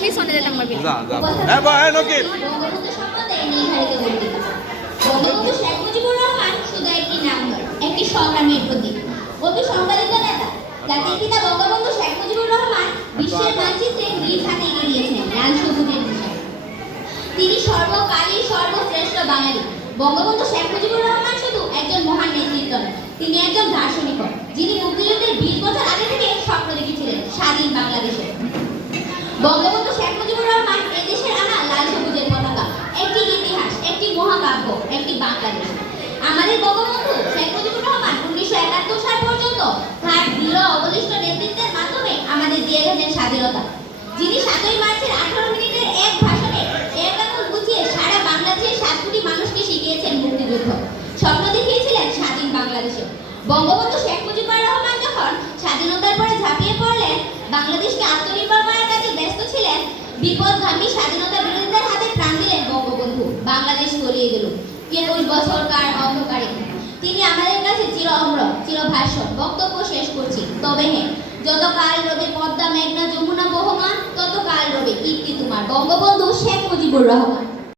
Please শোনা যেতাম পারবি যা যা হ্যাঁ ভাই নকিব বঙ্গবন্ধু সম্বন্ধে নির্ধারিত বক্তৃতা। বঙ্গবন্ধু শেখ মুজিবুর রহমান শুধু একটি নাম নয়, একটি সংগ্রামের প্রতীক। অতি সংগ্রামিত নেতা জাতির পিতা বঙ্গবন্ধু শেখ মুজিবুর রহমান বিশ্বের মানচিত্রে নিজ হাতে এগিয়ে দিয়েছেন লাল সবুজের দিশায়। তিনি সর্বকালের সর্বশ্রেষ্ঠ বাঙালি। বঙ্গবন্ধু শেখ মুজিবুর রহমান শুধু একজন মহান নেতৃত্ব নয়, তিনি একজন দার্শনিক, যিনি মুক্তিযুদ্ধের 20 বছর আগে থেকে স্বপ্ন দেখেছিলেন স্বাধীন বাংলাদেশে। বঙ্গবন্ধু শেখ মুজিবুর রহমান এদেশের আনা লাল সবুজের পতাকা, একটি ইতিহাস, একটি মহাকাব্য, একটি বাংলাদেশ। আমাদের বঙ্গবন্ধু শেখ মুজিবুর রহমান 1971 সাল পর্যন্ত তার দৃঢ় অবলিষ্ঠ নেতৃত্বের মাধ্যমে আমাদের দিয়ে গেছেন স্বাধীনতা। যিনি 7ই মার্চের 18 মিনিটের এক ভাষণে এক আঙুল গুছিয়ে সারা বাংলাদেশের 7 কোটি মানুষকে শিখিয়েছেন মুক্তিযুদ্ধ, স্বপ্ন দেখিয়েছিলেন স্বাধীন বাংলাদেশে। বঙ্গবন্ধু শেখ মুজিবুর রহমান যখন স্বাধীনতার পরে ঝাঁপিয়ে পড়লেন, বাংলাদেশকে আত্মনির্ভর করার কাজে ব্যস্ত ছিলেন, বিপদগামী স্বাধীনতা বিরোধীদের হাতে প্রাণ দিলেন বঙ্গবন্ধু। বাংলাদেশ তলিয়ে গেল 21 বছরকার অন্ধকারে। তিনি আমাদের কাছে চির অমর, চির ভাস্বর। বক্তব্য শেষ করছি। তবে হ্যাঁ, যতকাল রবে পদ্মা, মেঘনা, যমুনা বহমান, ততকাল রবে কীর্তি তোমার, বঙ্গবন্ধু শেখ মুজিবুর রহমান।